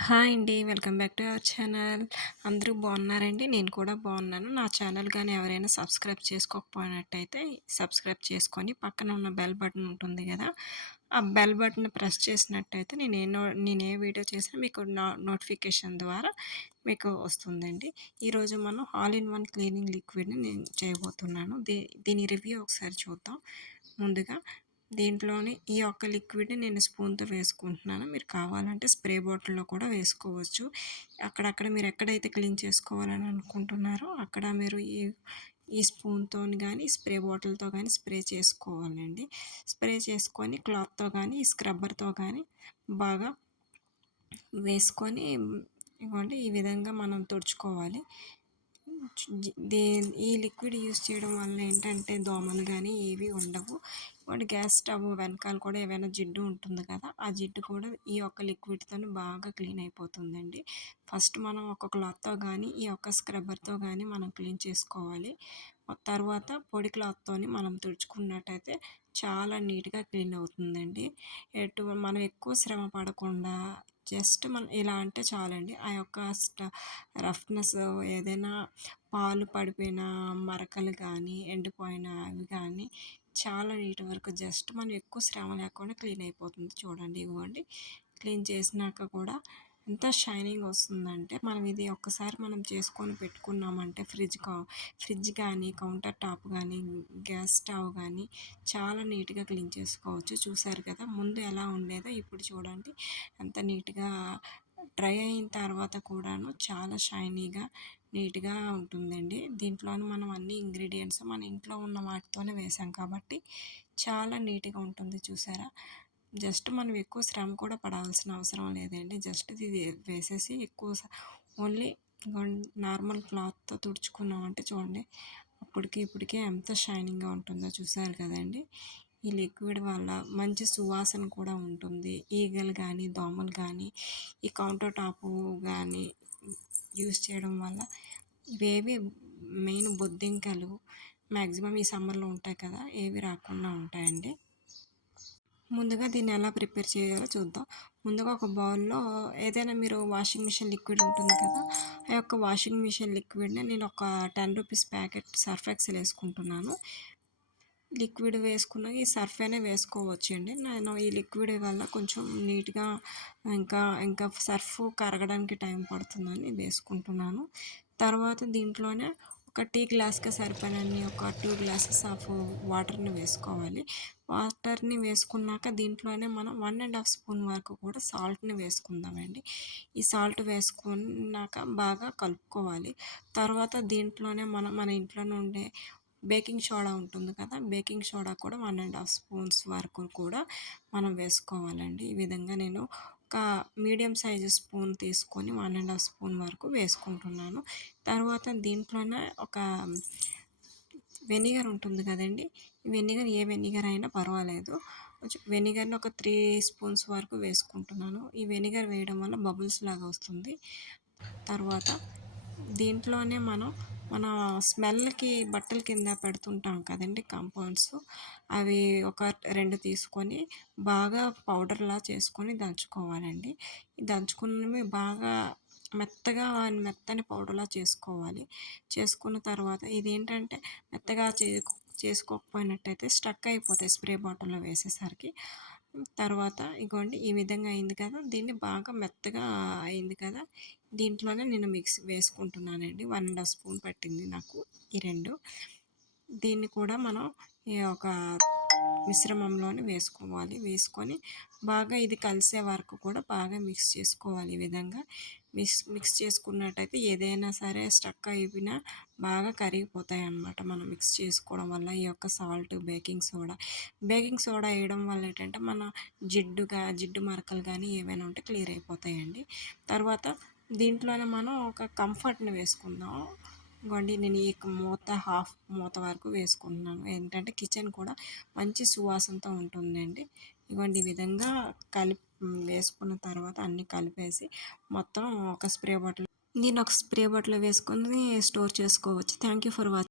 Hi అండి. Welcome back to our channel. అందరూ బాగున్నారండి? నేను కూడా బాగున్నాను. నా ఛానల్ గాని ఎవరైనా సబ్స్క్రైబ్ చేసుకోకపోయినట్టయితే సబ్స్క్రైబ్ చేసుకొని పక్కన ఉన్న బెల్ బటన్ ఉంటుంది గదా! ఆ బెల్ బటన్ ప్రెస్ చేసినట్టయితే నేను ఏ వీడియో చేసినా మీకు నోటిఫికేషన్ ద్వారా మీకు వస్తుందండి. ఈరోజు మనం ఆల్ ఇన్ వన్ క్లీనింగ్ లిక్విడ్‌ని నేను చేయబోతున్నాను. దీని రివ్యూ ఒకసారి చూద్దాం. ముందుగా దీంట్లోని ఈ యొక్క లిక్విడ్‌ని నేను స్పూన్‌తో వేసుకుంటున్నాను. మీరు కావాలంటే స్ప్రే బాటిల్‌లో కూడా వేసుకోవచ్చు. అక్కడక్కడ మీరు ఎక్కడైతే క్లీన్ చేసుకోవాలని అనుకుంటున్నారో అక్కడ మీరు ఈ స్పూన్‌తోని గానీ, స్ప్రే బాటిల్‌తో గానీ స్ప్రే చేసుకోవాలండి. స్ప్రే చేసుకొని క్లాత్‌తో గానీ, స్క్రబ్బర్‌తో గానీ బాగా వేసుకొని ఇగోండి ఈ విధంగా మనం తుడుచుకోవాలి. ఈ లిక్విడ్ యూస్ చేయడం వల్ల ఏంటంటే దోమలు కానీ ఏవి ఉండవు. వాటి గ్యాస్ స్టవ్ వెనకాల కూడా ఏవైనా జిడ్డు ఉంటుంది కదా, ఆ జిడ్డు కూడా ఈ యొక్క లిక్విడ్‌తోని బాగా క్లీన్ అయిపోతుందండి. ఫస్ట్ మనం ఒక క్లాత్‌తో కానీ, ఈ యొక్క స్క్రబ్బర్‌తో కానీ మనం క్లీన్ చేసుకోవాలి. తర్వాత పొడి క్లాత్‌తోని మనం తుడుచుకున్నట్టయితే చాలా నీట్‌గా క్లీన్ అవుతుందండి. మనం ఎక్కువ శ్రమ పడకుండా జస్ట్ మనం ఇలా అంటే చాలండి. ఆ యొక్క రఫ్‌నెస్ ఏదైనా పాలు పడిపోయిన మరకలు కానీ, ఎండిపోయిన అవి కానీ చాలా నీట్ వరకు జస్ట్ మనం ఎక్కువ శ్రమ లేకుండా క్లీన్ అయిపోతుంది. చూడండి ఇవ్వండి. క్లీన్ చేసినాక కూడా ఎంత షైనింగ్ వస్తుందంటే మనం ఇది ఒక్కసారి మనం చేసుకొని పెట్టుకున్నామంటే ఫ్రిడ్జ్ కానీ, కౌంటర్ టాప్ కానీ, గ్యాస్ స్టవ్ కానీ చాలా నీట్‌గా క్లీన్ చేసుకోవచ్చు. చూసారు కదా! ముందు ఎలా ఉండేదో ఇప్పుడు చూడండి ఎంత నీట్‌గా డ్రై అయిన తర్వాత కూడాను చాలా షైనీగా నీట్‌గా ఉంటుందండి. దీంట్లోని మనం అన్ని ఇంగ్రీడియెంట్స్ మన ఇంట్లో ఉన్న వాటితోనే వేసాం కాబట్టి చాలా నీట్‌గా ఉంటుంది చూసారా? జస్ట్ మనం ఎక్కువ శ్రమ కూడా పడాల్సిన అవసరం లేదండి. జస్ట్ ఇది వేసేసి ఓన్లీ నార్మల్ క్లాత్‌తో తుడుచుకున్నామంటే చూడండి అప్పటికి ఇప్పటికే ఎంత షైనింగ్‌గా ఉంటుందో చూసారు కదండీ! ఈ లిక్విడ్ వల్ల మంచి సువాసన కూడా ఉంటుంది. ఈగలు కానీ, దోమలు కానీ, ఈ కౌంటర్ టాపు గానీ యూజ్ చేయడం వల్ల ఇవేవి మెయిన్ బొద్దింకలు మ్యాక్సిమం ఈ సమ్మర్‌లో ఉంటాయి కదా, ఏవి రాకుండా ఉంటాయండి. ముందుగా దీన్ని ఎలా ప్రిపేర్ చేయాలో చూద్దాం. ముందుగా ఒక బౌల్‌లో ఏదైనా మీరు వాషింగ్ మిషన్ లిక్విడ్ ఉంటుంది కదా, ఆ యొక్క వాషింగ్ మిషన్ లిక్విడ్‌ని నేను ఒక ₹10 ప్యాకెట్ సర్ఫ్ ఎక్సెల్ వేసుకుంటున్నాను. లిక్విడ్ వేసుకున్నాక ఈ సర్ఫ్ అయినా వేసుకోవచ్చండి. నేను ఈ లిక్విడ్ వల్ల కొంచెం నీట్‌గా ఇంకా సర్ఫ్ కరగడానికి టైం పడుతుందని వేసుకుంటున్నాను. తర్వాత దీంట్లోనే ఒక టీ గ్లాస్‌కి సరిపడినన్ని ఒక 2 గ్లాసెస్ ఆఫ్ వాటర్‌ని వేసుకోవాలి. వాటర్‌ని వేసుకున్నాక దీంట్లోనే మనం 1 ½ స్పూన్ వరకు కూడా సాల్ట్‌ని వేసుకుందామండి. ఈ సాల్ట్ వేసుకున్నాక బాగా కలుపుకోవాలి. తర్వాత దీంట్లోనే మన ఇంట్లోనే ఉండే బేకింగ్ సోడా ఉంటుంది కదా, బేకింగ్ సోడా కూడా 1 ½ స్పూన్స్ వరకు కూడా మనం వేసుకోవాలండి. ఈ విధంగా నేను ఒక మీడియం సైజు స్పూన్ తీసుకొని 1 ½ స్పూన్ వరకు వేసుకుంటున్నాను. తర్వాత దీంట్లోనే ఒక వెనిగర్ ఉంటుంది కదండీ! ఏ వెనిగర్ అయినా పర్వాలేదు. కొంచెం వెనిగర్‌ని ఒక 3 స్పూన్స్ వరకు వేసుకుంటున్నాను. ఈ వెనిగర్ వేయడం వల్ల బబుల్స్ లాగా వస్తుంది. తర్వాత దీంట్లోనే మన స్మెల్‌కి బట్టల కింద పెడుతుంటాం కదండీ కంపౌండ్స్. అవి ఒక 2 తీసుకొని బాగా పౌడర్‌లా చేసుకొని దంచుకోవాలండి. ఈ దంచుకున్నవి బాగా మెత్తని పౌడర్‌లా చేసుకోవాలి. చేసుకున్న తర్వాత ఇదేంటంటే మెత్తగా చేసుకోకపోయినట్టయితే స్ట్రక్ అయిపోతాయి స్ప్రే బాటిల్‌లో వేసేసరికి. తర్వాత ఇగోండి ఈ విధంగా అయింది కదా! దీన్ని బాగా మెత్తగా అయింది కదా! దీంట్లోనే నేను వేసుకుంటున్నానండి. 1 ½ స్పూన్ పట్టింది నాకు ఈ 2. దీన్ని కూడా మనం ఈ ఒక మిశ్రమంలోనే వేసుకోవాలి. వేసుకొని బాగా ఇది కలిసే వరకు కూడా బాగా మిక్స్ చేసుకోవాలి. ఈ విధంగా మిక్స్ చేసుకున్నట్టయితే ఏదైనా సరే స్టక్ అయిపోయినా బాగా కరిగిపోతాయన్నమాట. మనం మిక్స్ చేసుకోవడం వల్ల ఈ యొక్క సాల్ట్, బేకింగ్ సోడా వేయడం వల్ల ఏంటంటే మన జిడ్డు మరకలు కానీ ఏవైనా ఉంటే క్లియర్ అయిపోతాయండి. తర్వాత దీంట్లోనే మనం ఒక కంఫర్ట్‌ని వేసుకుందాం. ఇగోండి నేను ఈ హాఫ్ మూత వరకు వేసుకుంటున్నాను. ఏంటంటే కిచెన్ కూడా మంచి సువాసనతో ఉంటుందండి. ఇగోండి ఈ విధంగా వేసుకున్న తర్వాత అన్నీ కలిపేసి మొత్తం ఒక స్ప్రే బాటిల్ దీన్ని ఒక స్ప్రే బాటిల్‌లో వేసుకొని స్టోర్ చేసుకోవచ్చు. Thank you for watching.